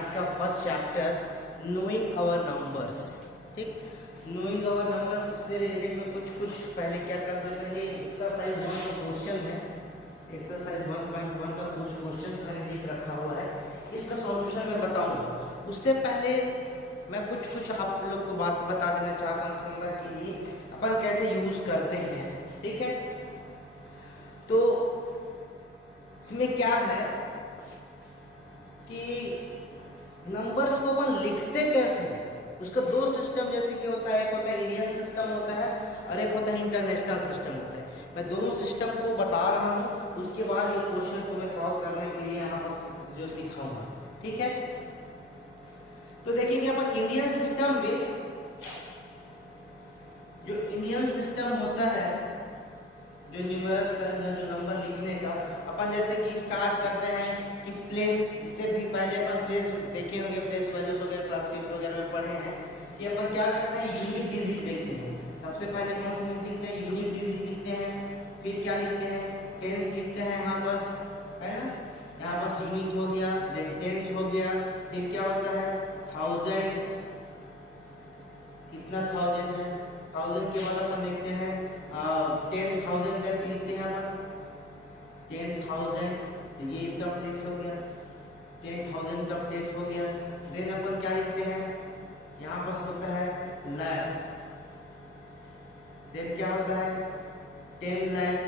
इसका first chapter knowing our numbers. ठीक, knowing our numbers से रिलेटेड में कुछ पहले क्या कर देते हैं, एक्सरसाइज 1 का क्वेश्चन है, एक्सरसाइज 1.1 का कुछ क्वेश्चन मैंने लिख रखा हुआ है, इसका सॉल्यूशन मैं बताऊंगा। उससे पहले मैं कुछ आप लोग को बात बता देना चाहता हूँ कि अपन कैसे यूज करते हैं। ठीक है, तो इसमें क्या है कि नंबर्स को अपन लिखते कैसे हैं, उसका दो सिस्टम जैसे कि होता है, एक होता है इंडियन सिस्टम होता है और एक होता है इंटरनेशनल सिस्टम होता है। मैं दोनों सिस्टम को बता रहा हूँ, उसके बाद ये क्वेश्चन को मैं सॉल्व करने के लिए यहाँ पर जो सिखाऊंगा। ठीक है, तो देखेंगे अपन इंडियन सिस्टम में, जो इंडियन सिस्टम होता है, जो न्यूमरस का जो नंबर लिखने का, अपन जैसे कि स्टार्ट करते हैं कि प्लेस, इससे भी पहले अपन प्लेस देखे होंगे, प्लेस वैल्यूज वगैरह क्लास 5 वगैरह में पढ़े हैं कि अपन क्या करते हैं, यूनिट डिजिट देखते हैं। सबसे पहले कौन से लिखते हैं, यूनिट डिजिट लिखते हैं, फिर क्या लिखते हैं, टेंस लिखते हैं यहाँ बस, है ना, यहाँ बस यूनिट हो गया, देन टेंस हो गया, फिर क्या होता है थाउजेंड, कितना थाउजेंड है, थाउजेंड के बाद अपन देखते हैं 10,000 करके लिखते हैं अपन 10,000, ये इसका प्लेस हो गया, 10,000 का प्लेस हो गया। देन अपन क्या लिखते हैं, यहाँ पर होता है लाख, देन क्या होता है 10 लाख,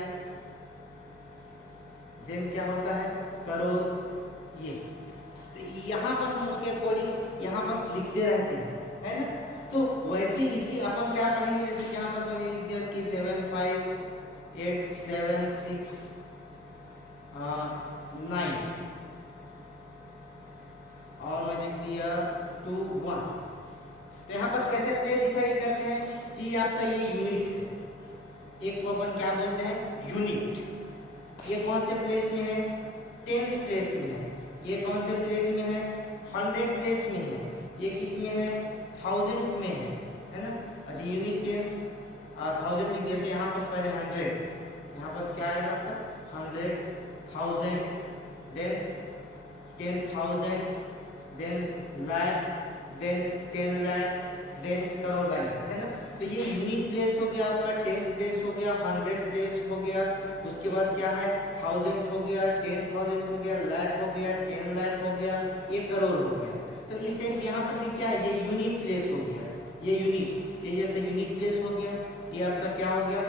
देन क्या होता है करोड़। ये तो यहाँ पर हम उसके अकॉर्डिंग यहाँ पर लिखते रहते हैं, है ना। तो वैसे इसी अपन क्या करेंगे, जैसे यहाँ पर मैंने लिख दिया कि 7 5 8 7 6 9 और मैं लिख दिया 2 1। तो यहाँ पर कैसे प्लेस डिसाइड करते हैं कि आपका ये यूनिट, एक को अपन क्या बोलते हैं यूनिट, ये कौन से प्लेस में है, टेंस प्लेस में है, ये कौन से प्लेस में है, 100 प्लेस में है, ये किस में है, 1000 में है ना। अच्छा यूनिट टेंस 1000 लिख दिया, यहाँ पर पहले 100, यहाँ पर क्या आएगा आपका 100,000, then 10,000, then lakh, then 10 lakh, then crore lakh, है ना। तो ये यूनिट प्लेस हो गया आपका, टेंस प्लेस हो गया, 100 प्लेस हो गया, उसके बाद क्या है 1000 हो गया, 10,000 हो गया, लाख हो गया, 10 लाख हो गया, ये करोड़ हो गया। तो इस टाइप यहाँ पर क्या है, ये यूनिट प्लेस हो गया, ये यूनिट, ये जैसे यूनिट प्लेस हो गया, ये आपका क्या हो गया,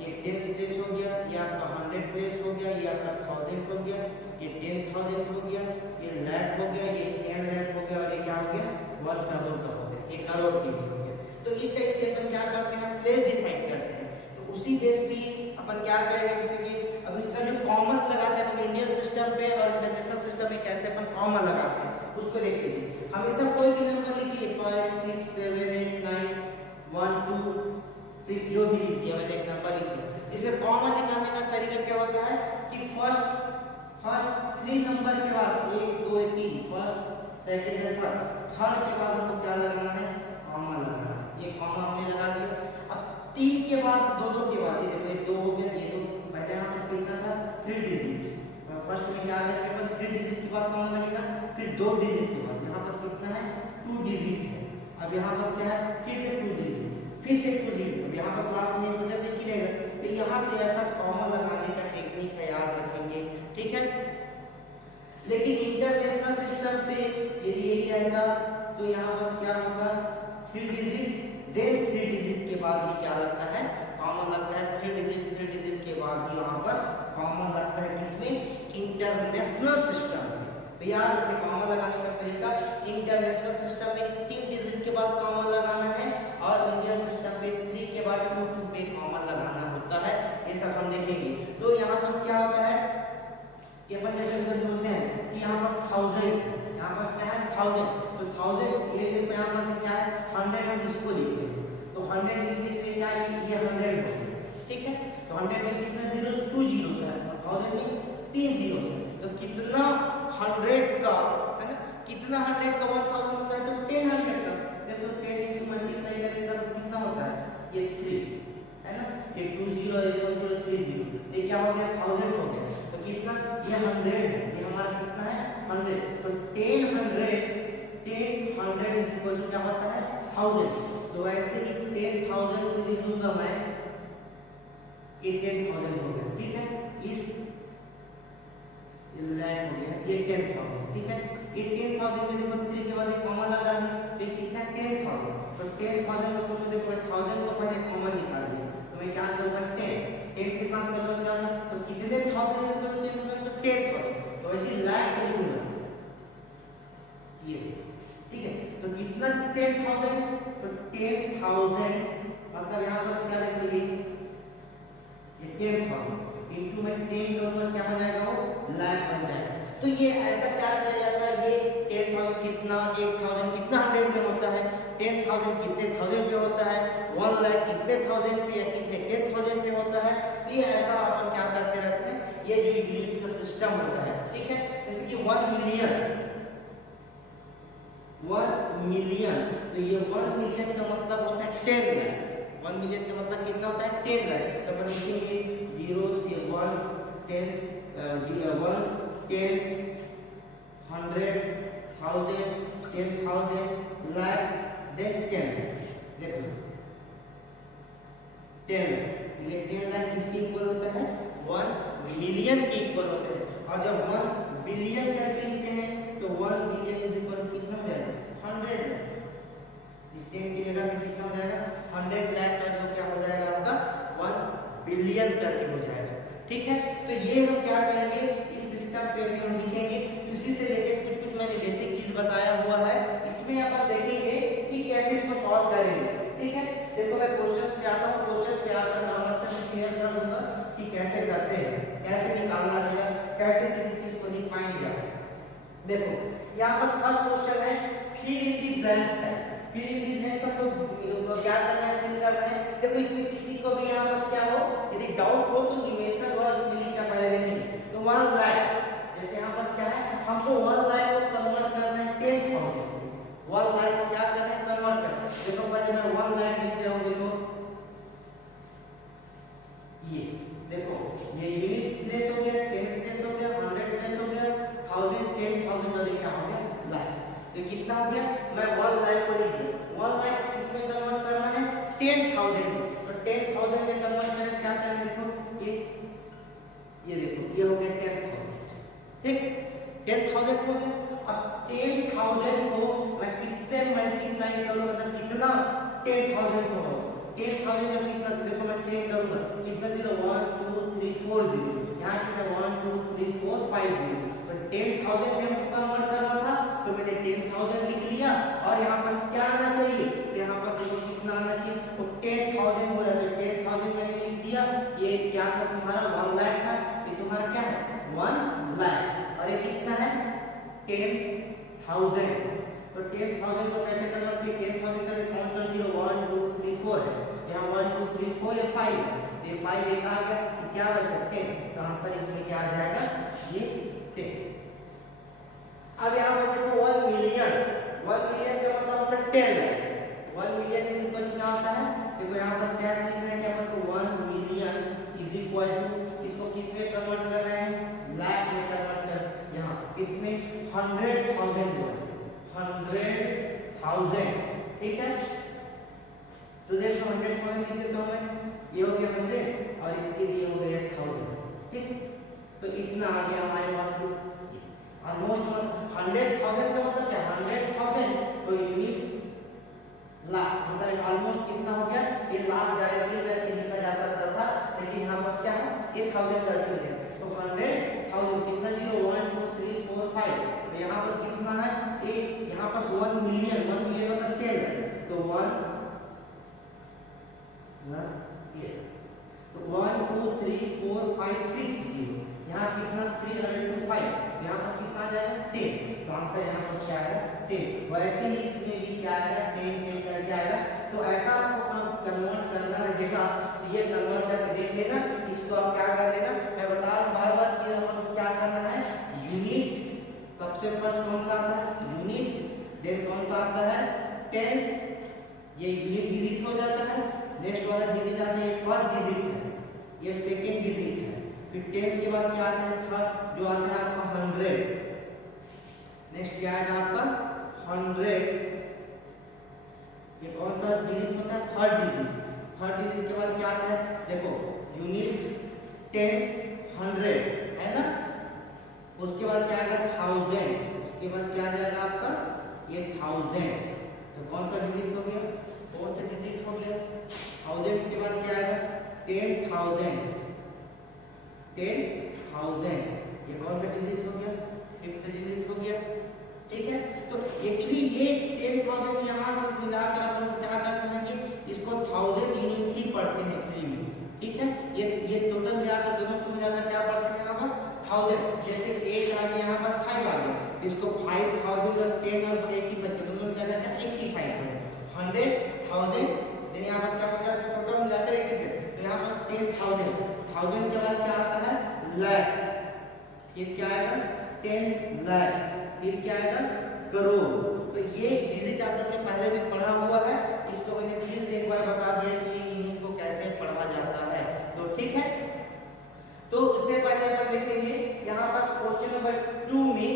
ये टेंस प्लेस हो गया, ये आपका 100 प्लेस हो गया, ये आपका 1000 हो गया, ये 10,000 हो गया, ये लाख हो गया, ये 10 लाख हो गया, और ये क्या हो गया 1 करोड़ का हो गया, ये करोड़ की हो गया। तो इस टाइप से अपन क्या करते हैं, प्लेस डिसाइड करते हैं। तो उसी बेस पे अपन क्या करेंगे, जैसे कि अब इसका जो कॉमस लगाते हैं अपन इंडियन सिस्टम पे और इंटरनेशनल सिस्टम में कैसे अपन कॉमा लगाते हैं उसको देखते हैं। हमेशा कोई भी नंबर लिखिए 5 6 7 8 9 1 2 6 जो भी लिख दिया, मैंने एक नंबर लिख दिया, इसमें कॉमा निकालने का तरीका क्या होता है कि फर्स्ट 3 नंबर के बाद 1 2 3 फर्स्ट सेकंड एंड थर्ड के बाद हमको क्या लगाना है, कॉमा लगाना है। ये कॉमा हमने लगा दिया। अब 3 के बाद 2 के बाद ये देखो, ये 2 हो गया, ये 2 पहले हम इसको लिखना था 3 डिजिट, फर्स्ट में क्या करेंगे अपन 3 डिजिट के बाद कॉमा लगेगा, फिर 2 डिजिट के बाद यहाँ पर कितना है 2 डिजिट है, अब यहाँ पर क्या है फिर से 2 डिजिट, फिर से 2 डिजिट, अब यहाँ पर लास्ट में बचा एक ही रहेगा। तो यहाँ से ऐसा कॉमा लगाने का टेक्निक है, याद रखेंगे, ठीक है। लेकिन इंटरनेशनल सिस्टम पे यदि यही रहता तो यहाँ पर क्या होता 3 डिजिट, देन 3 डिजिट के बाद ही क्या लगता है, कॉमा लगता है, 3 डिजिट के बाद ही यहाँ पर कॉमा लगता है, किसमें, इंटरनेशनल सिस्टम में। तो याद रखिए कॉमा लगाने का तरीका, इंटरनेशनल सिस्टम में 3 डिजिट के बाद कॉमा लगाना है और इंडियन सिस्टम में 3 के बाद 2 पे कॉमा लगाना होता है, ये सब हम देखेंगे। तो यहाँ पर क्या होता है कि अपन जैसे बोलते हैं कि यहाँ पर 1000, यहाँ पर क्या है 1000, तो 1000 ये यहाँ पर क्या है 100, हम इसको लिखते हैं, तो 100 लिखने के लिए क्या है ये 100 हो गया, ठीक है। तो 100 में कितना जीरोस, 2 जीरोस है, 1000 में 3 जीरोस है, तो कितना 100 का, है ना, कितना 100 का 1000 होता है, तो 10 का, देखो 10 into मल्टीप्लाई करके तब कितना होता है, ये 3 है ना, ये 2 0 0 3 0, ये क्या हो गया 1000 हो गया। तो कितना, ये 100 है, ये हमारा कितना है 100, तो 10 100 1000, तो वैसे ही 10,000 को लिख दूंगा मैं, ये 10,000 हो गया, ठीक है, इस लाख हो गया, ये 10,000, ठीक है। ये 10,000 में देखो 3 के बाद एक कॉमा लगा दी, तो कितना 10,000, तो 10,000 को देखो 1000 को पहले कॉमा निकाल दिया, तो मैं क्या करूंगा 10 के साथ करूंगा क्या, तो कितने 1000 में देखो 10,000 तो 10,000, तो वैसे लाख लिखूंगा ये, ठीक है। तो कितना 10,000, तो 10,000 मतलब यहाँ बस क्या देखो ये 10,000 इनटू में 10 करूंगा क्या हो जाएगा, वो लाख बन जाएगा। तो ये ऐसा क्या किया जाता है, ये 10,000 कितना 1,000 कितना 100 में होता है, 10,000 कितने 1000 पे होता है, 1 लाख कितने 1000 पे या कितने 10,000 पे होता है। तो ये ऐसा अपन क्या करते रहते हैं, ये जो यूनिट्स का सिस्टम होता है, ठीक है। जैसे कि 1 मिलियन, 1 मिलियन, तो ये 1 मिलियन का मतलब होता है 10 लाख, 1 मिलियन का मतलब कितना होता है 10 लाख, तो अपन लिखेंगे 0 से 1 10 1 10 100 1000 10,000 लाख देन 10, देखो 10, ये 10 लाख किसके इक्वल होता है, 1 मिलियन के इक्वल होता है। और जब 1 बिलियन करके लिखते हैं तो 1 बिलियन इज इक्वल कितना हो जाएगा 100 लाख, इस 10 की जगह पे कितना हो जाएगा 100 लाख का जो क्या हो जाएगा आपका 1 बिलियन करके हो जाएगा, ठीक है। तो ये हम क्या करेंगे, इस सिस्टम पे भी हम लिखेंगे, उसी से रिलेटेड कुछ कुछ मैंने बेसिक चीज बताया हुआ है, इसमें अपन देखेंगे कि कैसे इसको सॉल्व करेंगे, ठीक है। देखो मैं क्वेश्चंस पे आता हूं, क्वेश्चंस पे आकर मैं अच्छा से क्लियर कर दूंगा कि कैसे करते हैं, कैसे निकालना रहेगा, कैसे किसी चीज को लिख पाएंगे आप। देखो यहाँ पर फर्स्ट क्वेश्चन है फिल इन द ब्लैंक्स है, फिल इन द ब्लैंक्स सबको क्या करना है, फिल करना है। देखो इसमें किसी को भी यहाँ बस क्या हो, यदि डाउट हो तो न्यूमेरिकल वर्ड्स में लिख कर पहले देखेंगे। तो 1 लाख, जैसे यहाँ बस क्या है, हमको 1 लाख को कन्वर्ट करना है 10,000, 1 लाख को क्या करना है कन्वर्ट करना है। देखो पहले मैं 1 लाख लिख दे रहा हूँ, देखो ये देखो ये यूनिट प्लेस हो गया, टेंस प्लेस हो गया, 100 प्लेस हो गया, 1000 10,000 और ये क्या हो गया लाख। तो कितना हो गया, मैं 1 लाख को लिख दिया, 1 लाख इसमें कन्वर्ट करना है 10,000 को, तो 10,000 में कन्वर्ट करें क्या करें, देखो ये देखो ये हो गया 10,000, ठीक 10,000 हो गया। अब 10,000 को मैं किससे मल्टीप्लाई करूं, मतलब कितना 10,000 को हो, 10,000 का कितना, देखो मैं 10 करूंगा कितना 0 1 2 3 4 0, यहाँ कितना 1 2 3 4 5 0, तो 10,000 में हमको कन्वर्ट करना था, तो मैंने 10,000 लिख लिया। और यहाँ पर क्या आना चाहिए, तो यहाँ पर देखो कितना आना चाहिए, तो 10,000 हो जाता है, 10,000 मैंने लिख दिया। ये क्या था तुम्हारा 1 लाख था, ये तुम्हारा क्या है 1 लाख, और ये कितना है 10,000, तो 10,000 को कैसे कन्वर्ट किया, 10,000 का काउंट कर 0 1 2 3 4 है, यहाँ 1 2 3 4 ये 5 है, ये 5 एक आ गया, तो क्या बचा 10, तो आंसर इसमें क्या आ जाएगा ये 10। अब यहाँ पर देखो 1 मिलियन, 1 मिलियन का मतलब होता है 10 lakh, 1 million is equal to क्या होता है, देखो यहाँ पर क्या लिख रहे हैं कि अपन को 1 मिलियन इज इक्वल टू, इसको किस में कन्वर्ट कर रहे हैं, लाख में कन्वर्ट कर, यहाँ कितने 100,000 हुआ, 100,000, ठीक है। तो देखो 100,000 लिख देता हूं मैं, ये हो गया 100 और इसके लिए हो गया 1000, ठीक। तो इतना आ गया हमारे पास, ऑलमोस्ट 100,000 का मतलब क्या 100,000, तो यूनिट लाख, मतलब ऑलमोस्ट कितना हो गया, ये लाख डायरेक्टली करके लिखा जा सकता था, लेकिन यहाँ पास क्या है ये 1000 करके लिखा, तो 100,000 कितना 0 1 2 3 4 5, तो यहाँ पास कितना है ये, यहाँ पास 1 मिलियन, 1 मिलियन मतलब 10 है, तो 1 ये, तो 1 2 3 4 5 6 0, यहाँ कितना 305, यहाँ पास कितना आ जाएगा 10, तो आंसर यहाँ पर क्या आएगा 10। वैसे ही इसमें भी क्या आएगा 10 10 करके आएगा। तो ऐसा आपको कन्वर्ट करना रहेगा, तो ये कन्वर्ट करके देख लेना, इसको आप क्या कर लेना, मैं बता रहा हूँ बार-बार कि आपको क्या करना है, यूनिट सबसे फर्स्ट कौन सा आता है यूनिट, देन कौन सा आता है टेंस, ये यूनिट डिजिट हो जाता है, नेक्स्ट वाला डिजिट आता है ये फर्स्ट डिजिट है, ये सेकंड डिजिट है, फिर टेंस के बाद क्या आता है थर्ड, जो आता है आपका 100, नेक्स्ट क्या आएगा आपका 100, ये कौन सा डिजिट होता है? Third digit. थर्ड डिजिट के बाद क्या आता है? देखो यूनिट, टेंस, हंड्रेड, है ना। उसके बाद क्या आएगा? थाउजेंड। उसके बाद क्या आ जाएगा आपका? ये थाउजेंड। तो कौन सा डिजिट हो गया? फोर्थ डिजिट हो गया। थाउजेंड के बाद क्या आएगा? 10,000। 10,000 ये कौन सा डिजिट हो गया? फिफ्थ डिजिट हो गया। ठीक है, तो एक्चुअली ये 10,000 यहाँ मिलाकर हम लोग क्या करते हैं कि इसको 1000 यूनिट ही पढ़ते हैं फ्री में। ठीक है, ये टोटल मिलाकर दोनों को मिलाकर क्या पढ़ते हैं यहाँ पास? 1000। जैसे 8 आ गया, यहाँ पास 5 आ गया, इसको 5000 और 10 और 80 बचे, दोनों मिलाकर क्या 85 है। 100,000 देन यहाँ पास क्या बचा? टोटल मिलाकर 85। तो यहाँ पास 10,000। 1000 के बाद क्या आता है? लाख। फिर क्या आएगा? 10 लाख। फिर क्या आएगा? करोड़। तो ये डिजिट आप लोग ने पहले भी पढ़ा हुआ है, इसको मैंने फिर से एक बार बता दिया कि यूनिट को कैसे पढ़ा जाता है। तो ठीक है, तो उससे पहले अपन देखेंगे यहाँ पास क्वेश्चन नंबर 2 में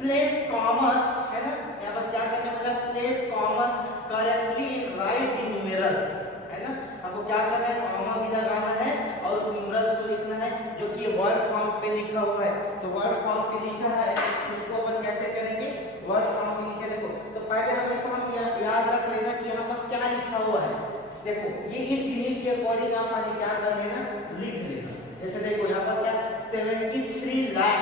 प्लेस कॉमर्स, है ना। यहाँ पास क्या करने वाला? Place commerce correctly in right the numerals, है ना। आपको क्या करना है? कॉमा भी लगाना है और उस न्यूमेरल्स को लिखना है जो कि वर्ड फॉर्म पे लिखा हुआ है। तो वर्ड फॉर्म पे लिखा है, उसको अपन कैसे करेंगे? वर्ड फॉर्म पे लिखे। देखो, तो पहले हमेशा हम याद रख लेना कि यहाँ पास क्या लिखा हुआ है। देखो, ये इस यूनिट के अकॉर्डिंग आप क्या कर लेना? लिख लेना। जैसे देखो यहाँ पास क्या? 73 लाख,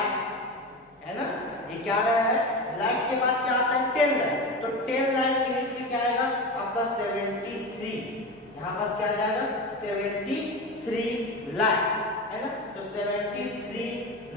है ना। ये क्या रहा है? लाख के बाद क्या आता है? 10 लाख। तो 10 लाख के यूनिट में क्या आएगा आपका? 73। यहाँ पास क्या आ जाएगा? 73 लाख, है ना। तो 73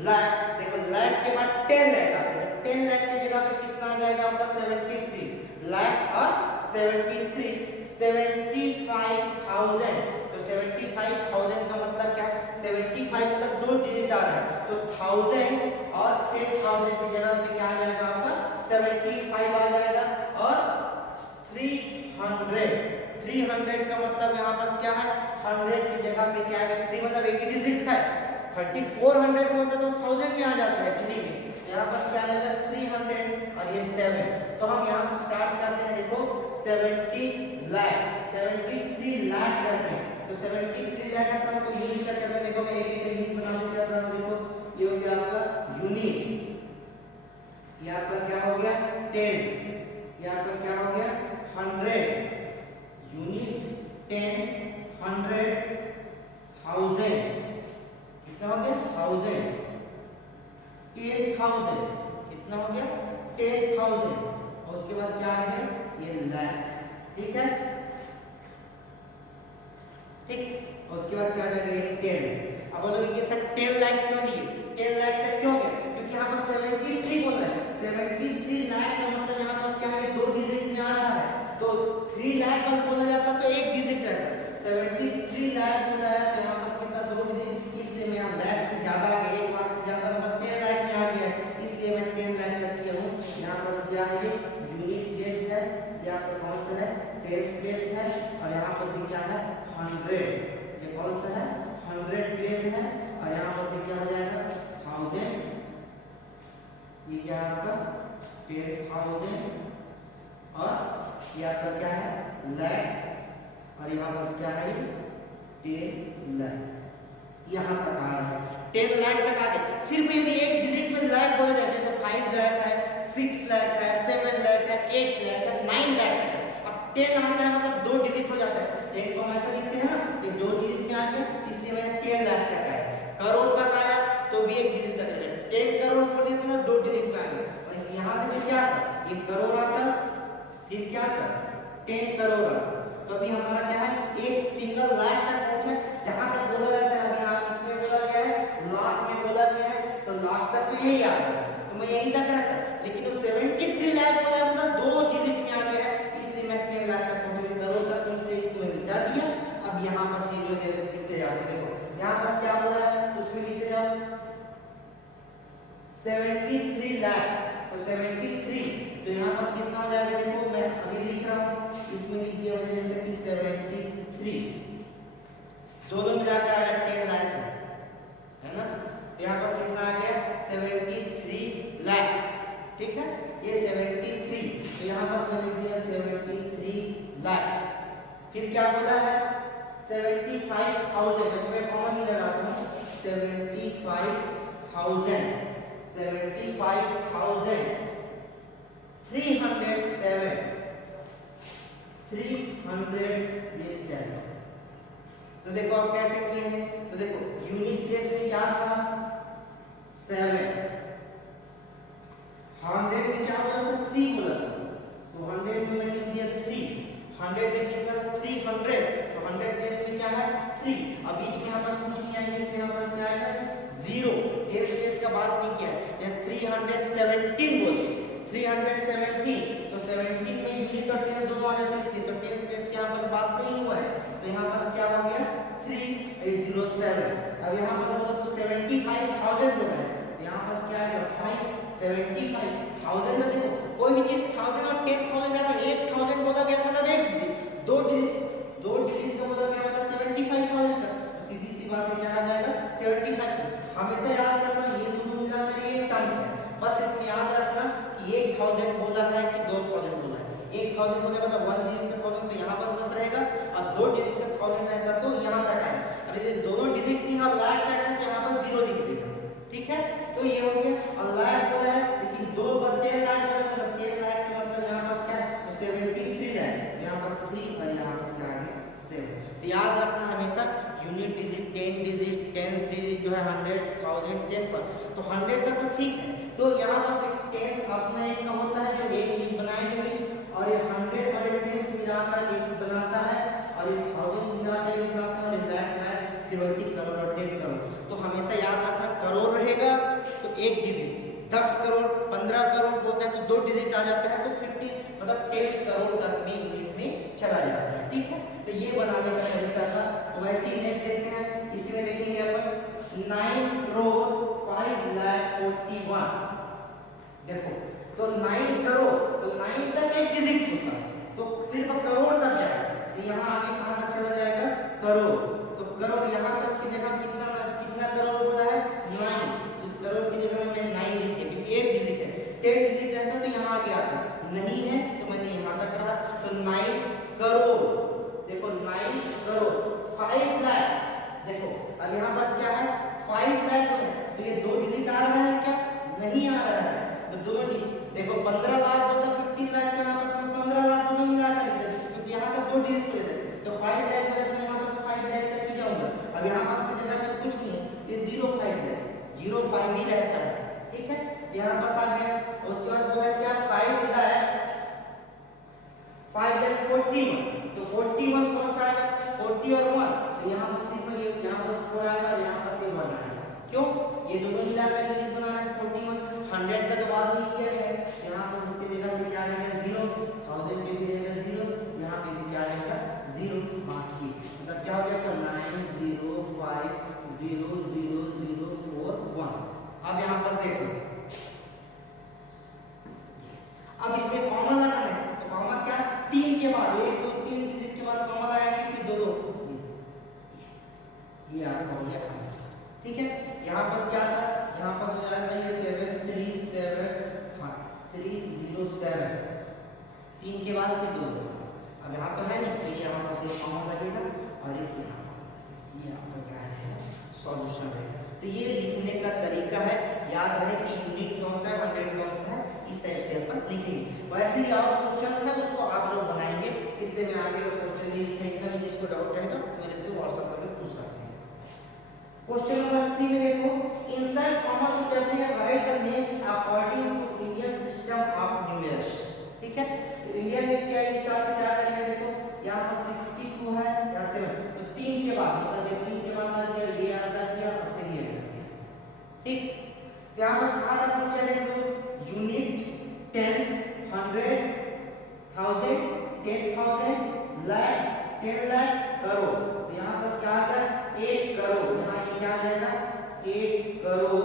लाख। देखो लाख के बाद 10 लाख आता है, 10 लाख की जगह पे कितना आ जाएगा आपका? 73 लाख और 73 75,000। तो 75,000 का मतलब क्या? 75 मतलब 2 डिजिट आ रहा है, तो 1000 और 10,000 की जगह पे क्या आ जाएगा आपका? 75 आ जाएगा। और 300 का मतलब यहाँ पास क्या है? 100 की जगह पे क्या है? 3 मतलब एक डिजिट है। 3400 मतलब तो 1000 में आ जाता है एक्चुअली में। यहाँ पास क्या आ जाएगा? 300 और ये 7। तो हम यहाँ से स्टार्ट करते हैं। देखो 70 लाख, 73 लाख करते हैं। तो 73 लाख का तो हमको यूनिट का चलता है। देखो मैं एक यूनिट बनाने चल रहा हूँ। देखो ये हो गया आपका यूनिट, ये आपका क्या हो गया? टेंस, ये आपका क्या हो गया? 100। Unit, tens, 100, 1000। कितना हो गया? 1000। 10,000 कितना हो गया? 10,000। और उसके बाद क्या आ गया? ये लाख। ठीक है, ठीक। और उसके बाद क्या आ जाएगा? ये 10। अब बोलोगे कि सर 10 लाख क्यों नहीं? 10 लाख तक क्यों गया? क्योंकि यहाँ पर 73 बोल रहा है। 73 लाख का मतलब यहाँ पास क्या है? 2 डिजिट में आ रहा है। तो 3 लाख बस बोला जाता तो एक डिजिट रहता। 73 लाख बोला है तो यहाँ पास कितना? 2 डिजिट, इसलिए मैं यहाँ लाख से ज्यादा आ गया, 1 लाख से ज्यादा मतलब 10 लाख में आ गया, इसलिए मैं 10 लाख तक किया हूँ। यहाँ पास क्या है? यूनिट प्लेस है, यहाँ पर कौन सा है? टेंस प्लेस है, और यहाँ पर क्या है? 100। ये कौन सा है? 100 प्लेस है, और यहाँ पर क्या हो जाएगा? 1000। ये क्या है आपका? 10,000। और ये आपका क्या है? लाख। और यहाँ पर क्या है? 10 लाख। यहाँ तक आ रहा है, 10 लाख तक आ गए। सिर्फ यदि एक डिजिट में लाख बोला जाए, जैसे 5 लाख है, 6 लाख है, 7 लाख है, 8 लाख है, 9 लाख है। अब 10 आता है मतलब 2 डिजिट हो जाता है। 10 को हम ऐसा लिखते हैं ना कि 2 डिजिट में आ गया, इसलिए मैंने 10 लाख तक आया। करोड़ तक आया तो भी एक डिजिट तक आया। 10 करोड़ बोल दिया तो 2 डिजिट में आ गया। और यहाँ से फिर क्या आता? ये करोड़ आता, फिर क्या आता? 10 करोड़ आता। तो अभी हमारा क्या है? एक सिंगल लाख तक पहुंचा। जहां तक बोला रहता है, अभी आप इसमें बोला गया है, लाख में बोला गया है, तो लाख तक तो यही आता है, तो मैं यही तक रहता। लेकिन वो 73 लाख बोला है मतलब 2 डिजिट में आ गया है, इसलिए मैं 10 लाख तक पहुंचा। करोड़ तक इसलिए इसको मैं मिटा दिया। अब यहाँ पास ये जो लिखते जाओ, देखो यहाँ पास क्या बोला है उसमें लिखते जाओ 73 लाख। तो 73, तो यहाँ पास कितना हो जाएगा? देखो मैं अभी लिख रहा हूँ, इसमें लिख दिया मैंने जैसे कि 73, दोनों मिलाकर आ गया 10 लाख, है ना। तो यहाँ पास कितना आ गया? 73 लाख। ठीक है, ये 73 तो यहाँ पास मैं लिख दिया 73 लाख। फिर क्या बोला है 75,000, मैं कॉमन ही लगाता हूँ 75,000 307। तो देखो आप कैसे किए हैं, तो देखो यूनिट प्लेस में क्या था 7, 100 में क्या बोला था 3 बोला था, तो 100 में मैंने लिख दिया 3, 100 में कितना 300, तो 100 प्लेस में क्या है 3। अब बीच में यहाँ पास कुछ नहीं आएगा, इसलिए यहाँ पास क्या आएगा 0, केस का बात नहीं किया, यहाँ 317 बोलते 317, तो 17 में यूनिट और टेंस दोनों आ जाते हैं, इसलिए तो टेंस प्लेस के यहाँ पास बात नहीं हुआ है, तो यहाँ पास क्या हो गया 307। अब यहाँ पर बोला तो 75,000 बोला है, तो यहाँ पास क्या आएगा 575,000 में देखो कोई भी चीज 1000 और 10,000 में आता है, 1000 बोला गया मतलब एक डिजिट, दो डिजिट का बोला गया मतलब 75,000 का, तो सीधी सी बात है क्या आ जाएगा 75। हमेशा याद रखना ये दोनों मिलाकर ये टर्म्स है, बस इसमें याद रखना कि 1000 बोला है कि 2000 बोला है। 1000 बोले मतलब 1 डिजिट का 1000 तो यहाँ पास बस रहेगा, और 2 डिजिट का 1000 रहता तो यहाँ तक आएगा, और ये दोनों डिजिट नहीं और लाख तक है तो यहाँ पर 0 लिख देना, ठीक है। तो ये हो गया और लाख बोला है, लेकिन 2 पर 10 लाख बोला मतलब 10 लाख का मतलब यहाँ पास क्या है तो 73 लाख, यहाँ पास 3 और यहाँ पास क्या आ गया 7। तो याद रखना हमेशा यूनिट डिजिट 10 डिजिट 10 डिजिट जो है 100 1000 10,000, तो 100 तक तो ठीक है। तो यहाँ पर से टेंस अपना एक का होता है जो एक यूनिट बनाएंगे, और ये 100 और ये टेंस मिलाकर एक बनाता है, और ये 1000 मिलाकर एक बनाता है, और ये लाख फिर वैसे करोड़ और 10 करोड़। तो हमेशा याद रखना करोड़ रहेगा तो एक डिजिट, 10 करोड़ 15 करोड़ बोलता है तो 2 डिजिट आ जाता है, तो 50 मतलब 10 करोड़ तक में यूनिट में चला जाता है, ठीक है। तो ये बनाने का तरीका था। तो वैसे ही नेक्स्ट देखते हैं, इसमें देखेंगे अपन 9,05,41,। देखो तो 9 करोड़, तो 9 तक एक डिजिट होता है तो सिर्फ करोड़ तक जाएगा, तो यहाँ आगे कहाँ तक चला जाएगा करोड़, तो करोड़ यहाँ पर इसकी जगह कितना करोड़ बोला है 9, इस करोड़ की जगह में 9 लिख दिया क्योंकि एक डिजिट है, 10 डिजिट रहता तो यहाँ आगे आता, नहीं है तो मैंने यहाँ तक रहा, तो 9 करोड़। देखो 9 करोड़ 5 लाख, देखो अब यहाँ पास क्या है 5 लाख है, तो ये 2 डिजिट आ रहा है क्या नहीं आ रहा है, तो दोनों डिजिट देखो 15 लाख मतलब 15 लाख के यहाँ पास 15 लाख दोनों मिला कर लिखते हैं क्योंकि यहाँ तक 2 डिजिट लेते हैं, तो 5 लाख बोले तो यहाँ पास 5 लाख तक ही जाऊंगा। अब यहाँ पास की जगह में कुछ नहीं है, ये 05 है, 05 ही रहता है, ठीक है। यहाँ पास आ गया, उसके बाद बोला क्या 5 लाख 41, तो 41 कौन सा आएगा 40 और 1, तो यहाँ पर सिर्फ ये यहाँ पास 4 आएगा और यहाँ पास ये 1 आएगा, क्यों ये दोनों मिलाकर यूनिट बना रहे हैं 41, 100 का तो बात नहीं किया है, यहाँ पर इसकी जगह पे क्या रहेगा 0, 1000 पे भी रहेगा 0, यहाँ पे भी क्या रहेगा 0, बाकी मतलब क्या हो जाएगा 9050004 1। अब यहाँ पास देखो, अब इसमें कॉमन लगाना है, तो कॉमन क्या 3 के बाद 1 2 3 डिजिट के बाद कॉमन आया कि फिर 2 ये आपका हो गया आंसर, ठीक है। यहाँ पास क्या था, यहाँ पास हो जाता है ये 7307, 3 के बाद फिर 2, अब यहाँ तो है नहीं तो ये यहाँ पास एक कॉमन लगेगा और एक यहाँ, ये आपका क्या है सॉल्यूशन है। तो ये लिखने का तरीका है, याद रहे कि यूनिट कौन सा है 100 कौन सा है, इस टाइप से अपन लिखेंगे। वैसे ही और क्वेश्चंस है उसको आप लोग बनाएंगे, इसलिए मैं आगे का क्वेश्चन नहीं लिखना, इतना भी जिसको डाउट है तो मेरे से व्हाट्सएप करके पूछ सकते हैं। क्वेश्चन नंबर 3 में देखो, इंसर्ट कॉमा को कहते हैं write the names according to Indian system of numerals, ठीक है। तो इंडियन में क्या हिसाब से क्या करेंगे, देखो यहाँ पर 62 है, यहाँ 7, तो 3 के बाद मतलब ये 3 के बाद आ गया ये आ गया फिर ये आ गया, ठीक। तो यहाँ पर कहाँ तक पूछा है तो यूनिट टेंस 100 1000 10,000 लाख 10 लाख करोड़, तो यहाँ पर क्या आ गया 8 करोड़, यहाँ ये क्या आ जाएगा 8 करोड़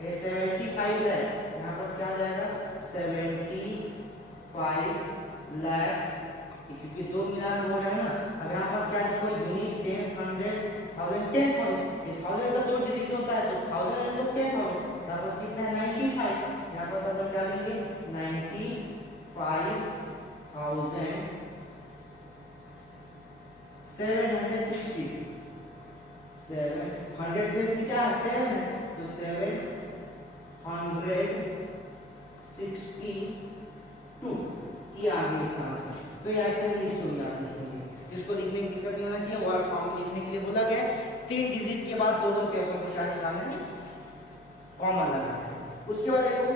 75 लाख, यहाँ पर क्या आ जाएगा 75 लाख, क्योंकि 2 मिला हो रहा है ना। अब यहाँ पास क्या है यूनिट 10 100 1000 10,000, ये 1000 का 2 डिजिट होता है तो 1000 into 10,000, यहाँ पास कितना है 5760 700 बेस की क्या है 7 है तो 762 ये आ गई इसका आंसर। तो ये ऐसे लिस्ट हो गया आपने इसको लिखने की दिक्कत नहीं होना चाहिए। वर्ड फॉर्म लिखने के लिए बोला गया 3 डिजिट के बाद दो पेपर को क्या लगाना है कॉमा लगाना है। उसके बाद देखो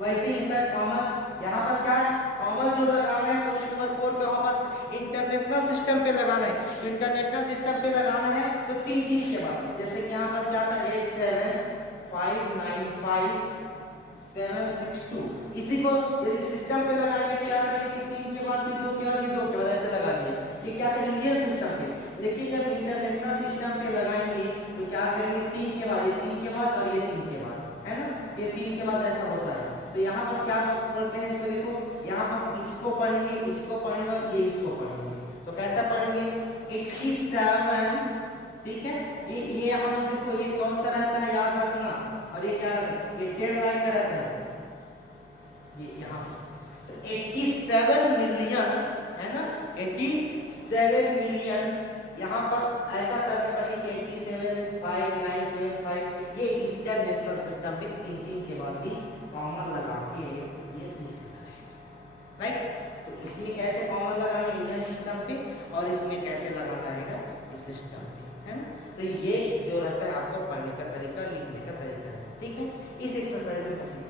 वैसे ही इंसर्ट कॉमा यहाँ पर क्या है कॉमा जो लगाना है क्वेश्चन नंबर 4 पे वहां पास इंटरनेशनल सिस्टम पे लगाना है। तो इंटरनेशनल सिस्टम पे लगाना है तो 3 चीज के बाद जैसे कि यहाँ पास क्या था 87595 इसी को यदि सिस्टम पे लगाएंगे तो क्या करेंगे कि 3 के बाद फिर 2 के बाद 2 के बाद ऐसे लगा दिया। ये क्या था इंडियन सिस्टम पे। लेकिन जब इंटरनेशनल सिस्टम पे लगाएंगे तो क्या करेंगे 3 के बाद ये 3 के बाद और ये 3 के बाद है ना ये 3 के बाद ऐसा होता है। तो यहाँ पास क्या पढ़ते हैं इसको देखो यहाँ पास इसको पढ़ेंगे और ये इसको पढ़ेंगे। तो कैसा पढ़ेंगे 87 ठीक है ये यहाँ पर देखो ये कौन सा रहता है याद रखना और ये क्या ये 10 लाइन का रहता है ये यहाँ तो 87 मिलियन है ना 87 मिलियन यहाँ पास ऐसा करके पढ़ेंगे 875975 ये इंटरनेशनल सिस्टम पे 3 के बाद भी कॉमन लगा के ये राइट। तो इसमें कैसे कॉमन लगाएंगे इंडियन सिस्टम पे और इसमें कैसे लगाना रहेगा इस सिस्टम पे है ना। तो ये जो रहता है आपको पढ़ने का तरीका लिखने का तरीका ठीक है। इस एक्सरसाइज में पसंद है।